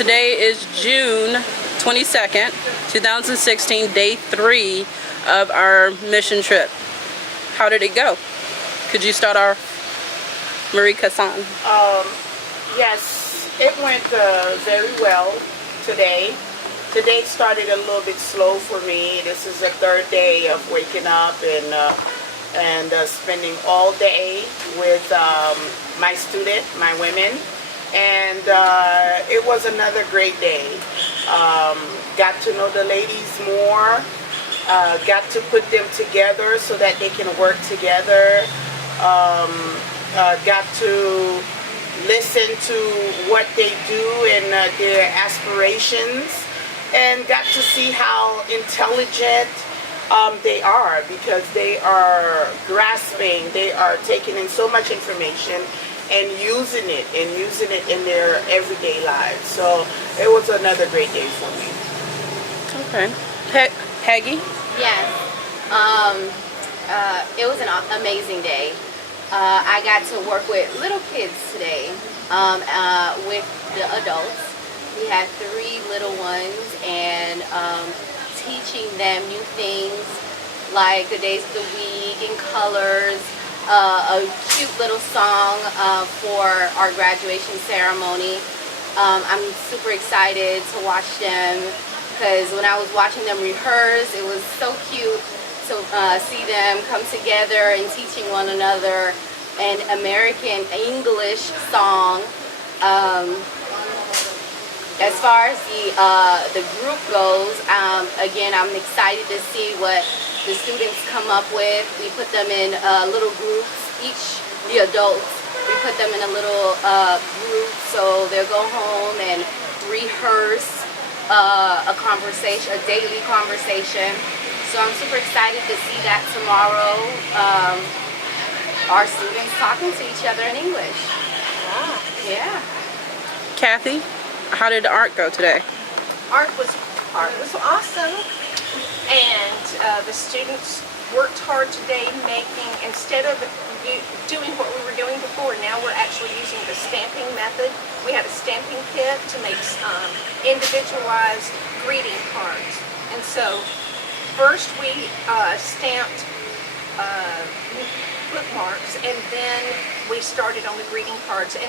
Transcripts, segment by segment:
Today is June 22nd, 2016, day 3 of our mission trip. How did it go? Could you start off, Marie Cassan? Yes, it went very well today. Today started a little bit slow for me. This is the third day of waking up and spending all day with my student, my women. And it was another great day. Got to know the ladies more. Got to put them together so that they can work together. Got to listen to what they do and their aspirations, and got to see how intelligent they are, because they are grasping, they are taking in so much information and using it in their everyday lives. So it was another great day for me. Okay. Peggy? Yes. It was an amazing day. I got to work with little kids today, with the adults. We had 3 little ones, and teaching them new things like the days of the week and colors, a cute little song for our graduation ceremony. I'm super excited to watch them, because when I was watching them rehearse, it was so cute to see them come together and teaching one another an American English song. As far as the group goes, again, I'm excited to see what the students come up with. We put them in little groups. The adults, we put them in a little group, so they'll go home and rehearse a conversation, a daily conversation. So I'm super excited to see that tomorrow. Our students talking to each other in English. Yeah. Kathy, how did the art go today? Art was awesome, and the students worked hard today, making, instead of doing what we were doing before, now we're actually using the stamping method. We had a stamping kit to make individualized greeting cards. And so first we stamped bookmarks, and then we started on the greeting cards. And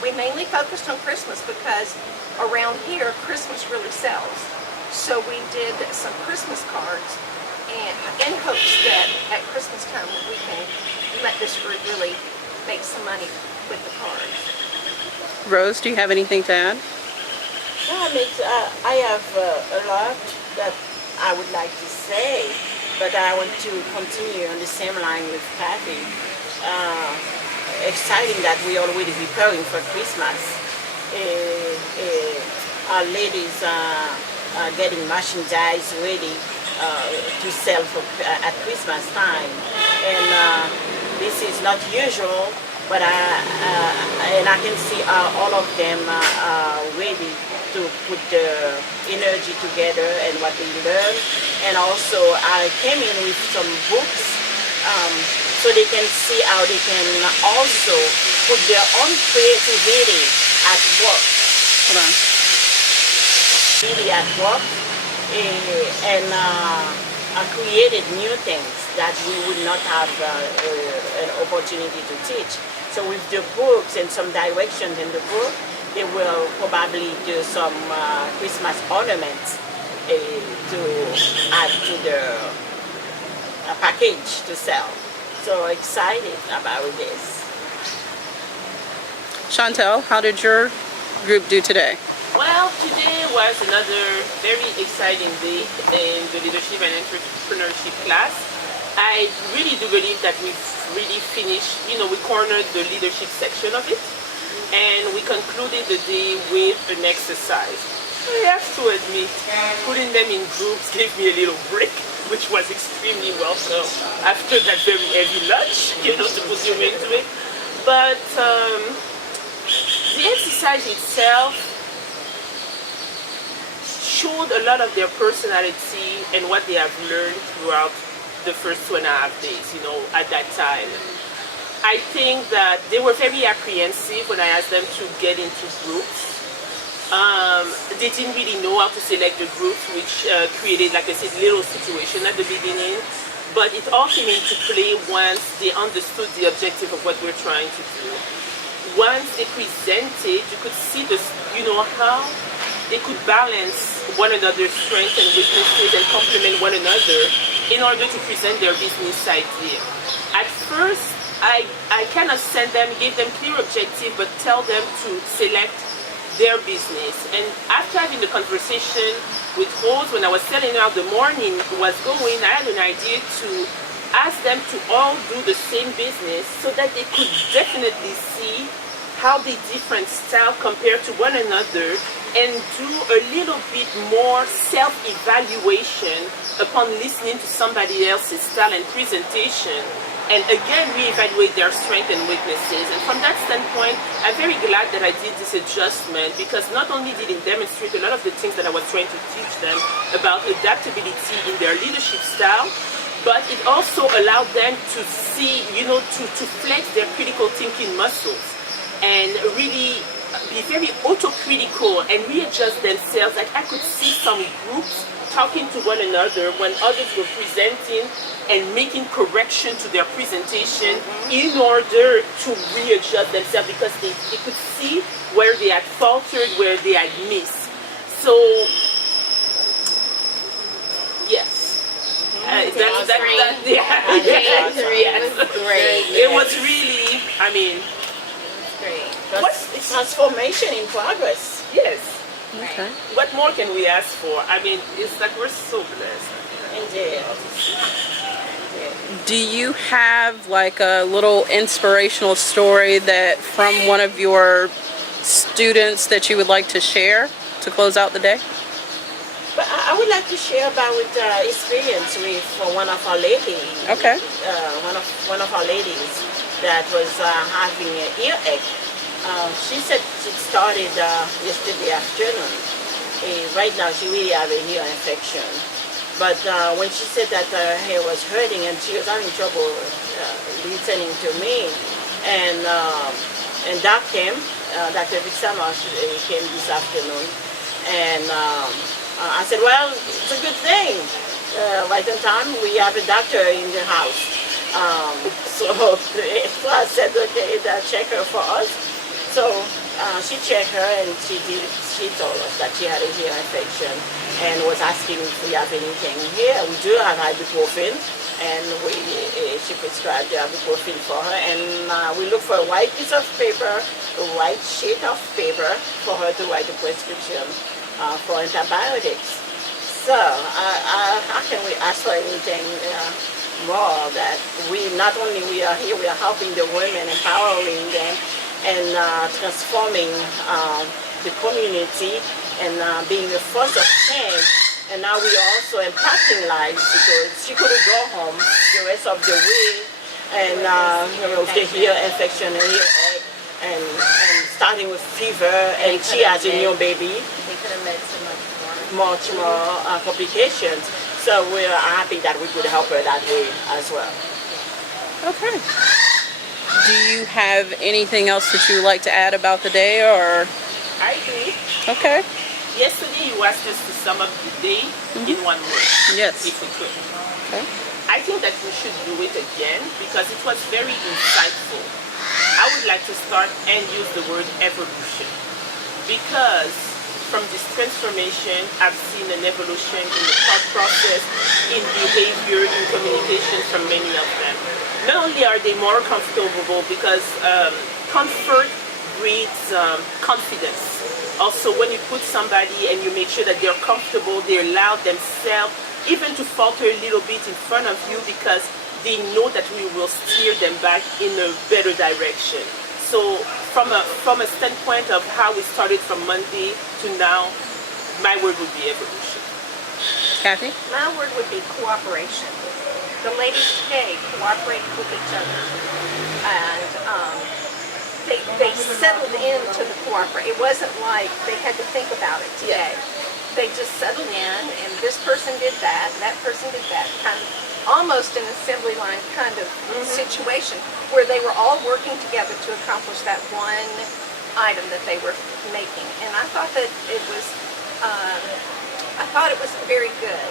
we mainly focused on Christmas, because around here Christmas really sells. So we did some Christmas cards, and in hopes that at Christmas time we can let this group really make some money with the cards. Rose, do you have anything to add? I have a lot that I would like to say, but I want to continue on the same line with Kathy. Exciting that we are already preparing for Christmas. Our ladies are getting merchandise ready to sell at Christmas time, and this is not usual, but I can see all of them are ready to put the energy together and what they learn. And also I came in with some books so they can see how they can also put their own creativity at work. Hold on. Really at work, and created new things that we would not have an opportunity to teach. So with the books and some directions in the book, they will probably do some Christmas ornaments to add to the package to sell. So excited about this. Chantel, how did your group do today? Well, today was another very exciting day in the leadership and entrepreneurship class. I really do believe that we've really finished, we cornered the leadership section of it, and we concluded the day with an exercise. I have to admit, putting them in groups gave me a little break, which was extremely welcome after that very heavy lunch, to put you into it. But the exercise itself showed a lot of their personality and what they have learned throughout the first 2.5 days, at that time. I think that they were very apprehensive when I asked them to get into groups. They didn't really know how to select the groups, which created, like I said, little situation at the beginning. But it all came into play once they understood the objective of what we're trying to do. Once they presented, you could see this, how they could balance one another's strengths and weaknesses and complement one another in order to present their business idea. At first, I kind of gave them clear objective, but tell them to select their business. And after having the conversation with Rose, when I was telling her how the morning was going, I had an idea to ask them to all do the same business so that they could definitely see how the different styles compare to one another and do a little bit more self-evaluation upon listening to somebody else's style and presentation. And again, reevaluate their strengths and weaknesses. And from that standpoint, I'm very glad that I did this adjustment, because not only did it demonstrate a lot of the things that I was trying to teach them about adaptability in their leadership style, but it also allowed them to see, to flex their critical thinking muscles and really be very autocritical and readjust themselves. Like, I could see some groups talking to one another when others were presenting and making correction to their presentation in order to readjust themselves, because they could see where they had faltered, where they had missed. So, yes. It was great. It was really, Great. It's transformation in progress. yes. Okay. What more can we ask for? It's like we're so blessed. Indeed. Do you have like a little inspirational story that from one of your students that you would like to share to close out the day? But I would like to share about experience with one of our ladies. Okay. One of our ladies that was having an earache. She said she started yesterday afternoon. Right now she really has an ear infection. But when she said that her hair was hurting and she was having trouble listening to me, and Doc came, Dr. Vixama came this afternoon, and I said, well, it's a good thing. Right on time, we have a doctor in the house. So I said, okay, check her for us. So she checked her and she told us that she had a ear infection and was asking if we have anything here. We do have ibuprofen, and she prescribed the ibuprofen for her. And we look for a white piece of paper, a white sheet of paper for her to write a prescription for antibiotics. So how can we ask for anything more? That not only we are here, we are helping the women, empowering them, and transforming the community, and being a force of change. And now we are also impacting lives, because she couldn't go home the rest of the week, and with the ear infection and earache, and starting with fever, and she has a new baby. They could have met so much more complications. So we are happy that we could help her that way as well. Okay. Do you have anything else that you would like to add about the day, or? I agree. Okay. Yesterday you asked us to sum up the day in one word. Yes. If we could. Okay. I think that we should do it again because it was very insightful. I would like to start and use the word evolution, because from this transformation, I've seen an evolution in the thought process, in behavior, in communication from many of them. Not only are they more comfortable, because comfort breeds confidence. Also, when you put somebody and you make sure that they're comfortable, they allow themselves even to falter a little bit in front of you, because they know that we will steer them back in a better direction. So from a standpoint of how we started from Monday to now, my word would be evolution. Kathy? My word would be cooperation. The ladies today cooperated with each other, and they settled into the cooperation. It wasn't like they had to think about it today. They just settled in, and this person did that, and that person did that, kind of almost an assembly line kind of situation, where they were all working together to accomplish that one item that they were making, and I thought that it was, very good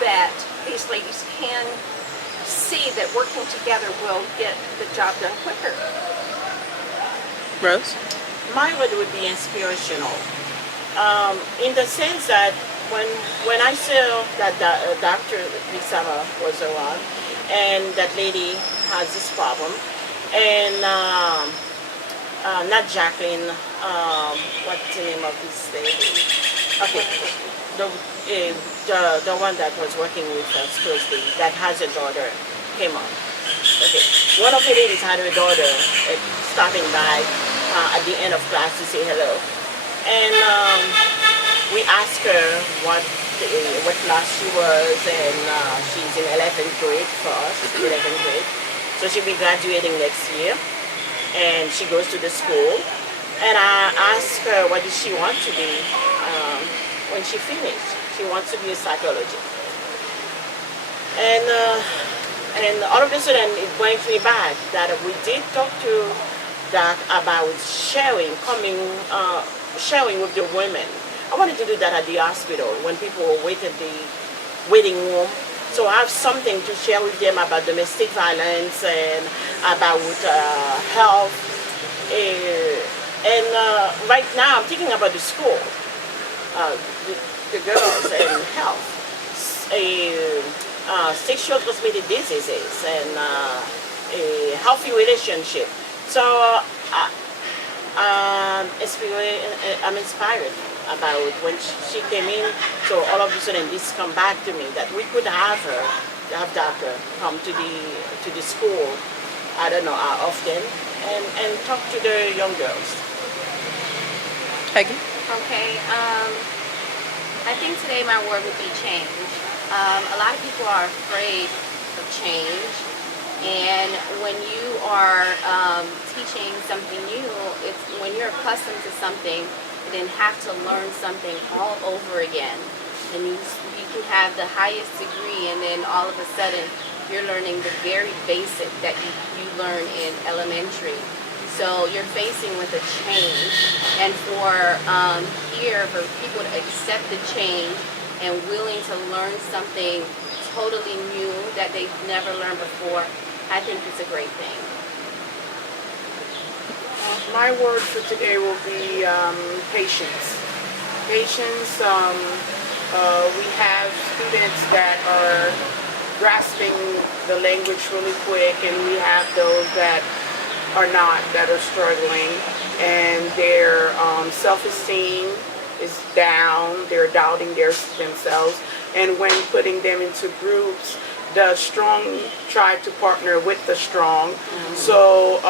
that these ladies can see that working together will get the job done quicker. Rose? My word would be inspirational, in the sense that when I saw that Dr. Bisama was around, and that lady has this problem, and not Jacqueline, what's the name of this lady? Okay, the one that was working with us closely, that has a daughter, came on. Okay, one of the ladies had her daughter stopping by at the end of class to say hello, and we asked her what class she was, and she's in 11th grade for us, 11th grade. So she'll be graduating next year, and she goes to the school. And I asked her what does she want to be when she finished. She wants to be a psychologist. And all of a sudden it brings me back that we did talk to Doc about sharing with the women. I wanted to do that at the hospital when people wait at the waiting room. So I have something to share with them about domestic violence and about health. And right now I'm thinking about the school, the girls and health, sexual transmitted diseases, and a healthy relationship. So I'm inspired about when she came in. So all of a sudden this come back to me that we could have Dr. come to the school. I don't know how often, and talk to the young girls. Peggy? Okay, I think today my word would be change. A lot of people are afraid of change, and when you are teaching something new, it's when you're accustomed to something, you then have to learn something all over again. And you can have the highest degree, and then all of a sudden you're learning the very basic that you learn in elementary. So you're facing with a change, and for people to accept the change and willing to learn something totally new that they've never learned before, I think it's a great thing. My word for today will be patience. Patience. We have students that are grasping the language really quick, and we have those that are not, that are struggling, and their self-esteem is down, they're doubting themselves, and when putting them into groups, the strong try to partner with the strong. So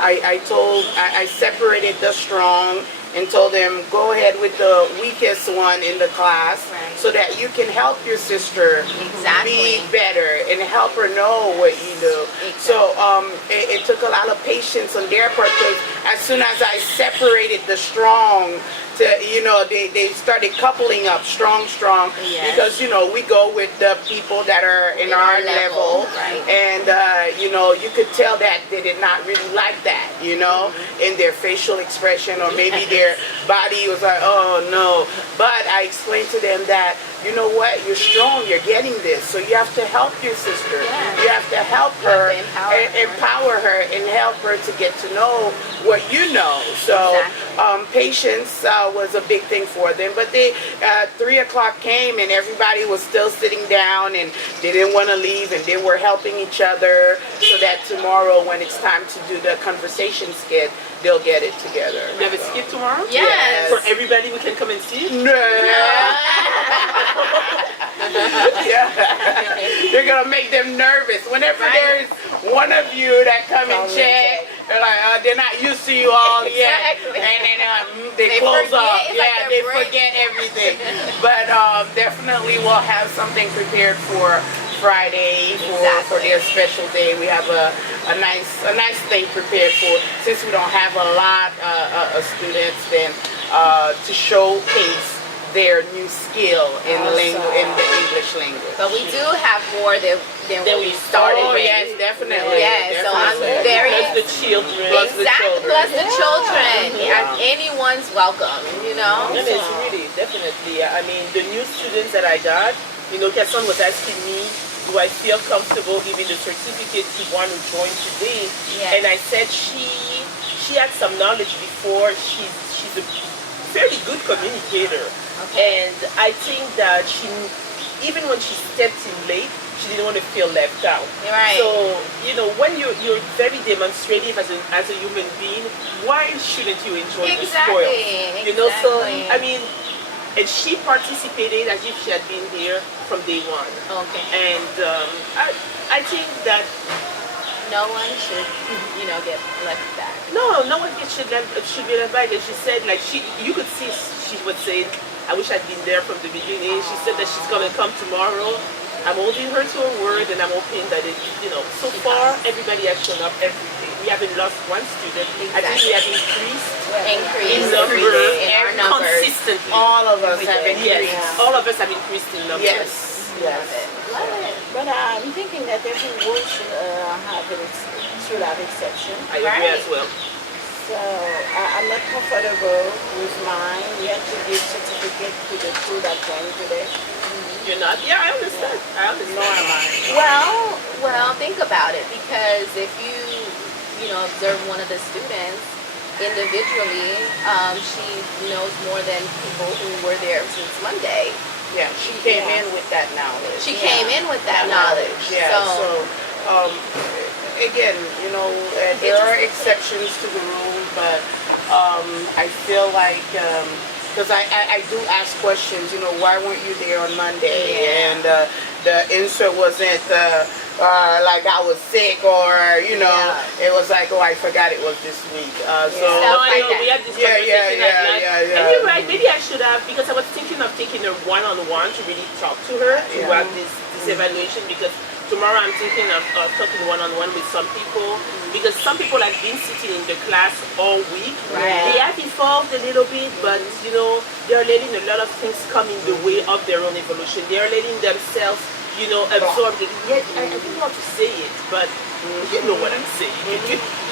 I separated the strong and told them, go ahead with the weakest one in the class, right, so that you can help your sister exactly be better and help her know what you do. Exactly. So it took a lot of patience on their part, because as soon as I separated the strong, they started coupling up strong, yes, because we go with the people that are in our level, right, and you could tell that they did not really like that, in their facial expression, or maybe their body was like, oh no. But I explained to them that, you know what, you're strong, you're getting this, so you have to help your sister. Yeah. You have to help her, empower her, and help her to get to know what you know. So patience was a big thing for them. But 3 o'clock came, and everybody was still sitting down, and they didn't want to leave, and they were helping each other, so that tomorrow when it's time to do the conversation skit, they'll get it together. You have a skit tomorrow? Yes. For everybody we can come and see? No. Yeah. They're gonna make them nervous. Whenever there's one of you that come and check, they're like, they're not used to you all yet, Exactly. and then they close forget. up. It's Yeah, like they their break. forget everything. But definitely we'll have something prepared for Friday for their special day. We have a nice thing prepared for, since we don't have a lot of students, then to showcase their new skill in the English language. But we do have more that than Then when we we started. Oh with. yes, definitely. Yeah, so I'm definitely. very Plus the children. exactly plus the children. Yeah. Anyone's welcome, you know. And it's really, definitely. I mean, the new students that I got, Kesson was asking me, do I feel comfortable giving the certificate to one who joined today? Yes. And I said she had some knowledge before. She's a fairly good communicator. Okay. And I think that even when she stepped in late, she didn't want to feel left out. Right. So, when you're very demonstrative as a human being, why shouldn't you enjoy the spoil? So, Exactly. I mean, and she participated as if she had been here from day one. Okay. And I think that No one should, get left back. no one should be left back. And she said, like, you could see she was saying, I wish I'd been there from the beginning. She said that she's gonna come tomorrow. I'm holding her to her word, and I'm hoping that so far everybody has shown up every day. We haven't lost one student. I think we have increased in number in our numbers. consistently. All of us have Yes, increased. all of us have increased in numbers. Yes. Love it. Love it. But I'm thinking that every rule should have exception. I agree as well. So I'm not comfortable with mine. We have to give certificate to the two that joined today. You're not? Yeah, I understand. I understand. Nor am I. Well, think about it, because if you observe one of the students individually, she knows more than people who were there since Monday. Yeah, she came in with that knowledge. She came in with that knowledge. Yeah. So, again, there are exceptions to the rule, but I feel like because I do ask questions. Why weren't you there on Monday? Yeah. And the answer wasn't like I was sick, or it was like, oh, I forgot it was this week. So No, I like know, that. we had this conversation at lunch. yeah. And you're right, maybe I should have, because I was thinking of taking her one-on-one to really talk to her, to have this evaluation, because tomorrow I'm thinking of talking one-on-one with some people, because some people have been sitting in the class all week. Right. They have evolved a little bit, but they're letting a lot of things come in the way of their own evolution. They are letting themselves absorb it. Yet I don't know how to say it, but you know what I'm saying.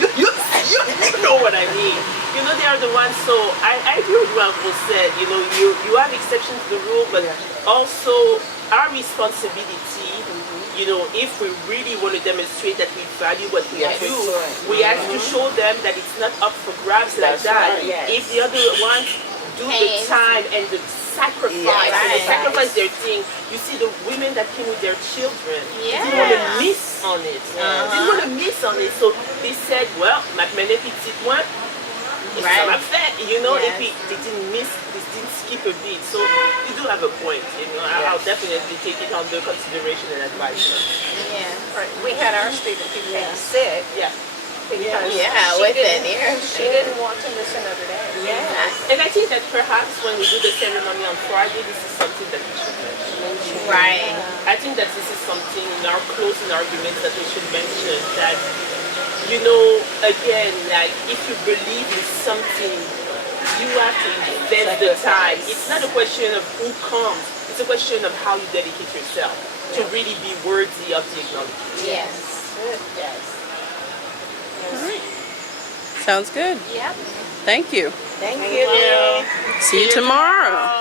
You know what I mean. They are the ones. So I agree with what Uncle said. You have exceptions to the rule, but also our responsibility. If we really want to demonstrate that we value what we do, we have to show them that it's not up for grabs like that. Right, yes. If the other ones do the time and the sacrifice, and they sacrifice their thing, you see the women that came with their children, they didn't want to miss on it. They didn't want to miss on it. So they said, well, ma petite one, ça va faire, et puis they didn't skip a beat. So you do have a point, I'll definitely take it under consideration and advise them. Yeah. Right. We had our student who came sick Yeah. because with it here. she didn't want to miss another day. And I think that perhaps when we do the ceremony on Friday, this is something that we should mention. Right. I think that this is something in our closing arguments that we should mention, that again, like, if you believe in something, you have to invest the time. It's not a question of who comes, it's a question of how you dedicate yourself to really be worthy of the acknowledgement. Yes. Yes. Sounds good. Yep. Thank you. Thank you. See you tomorrow.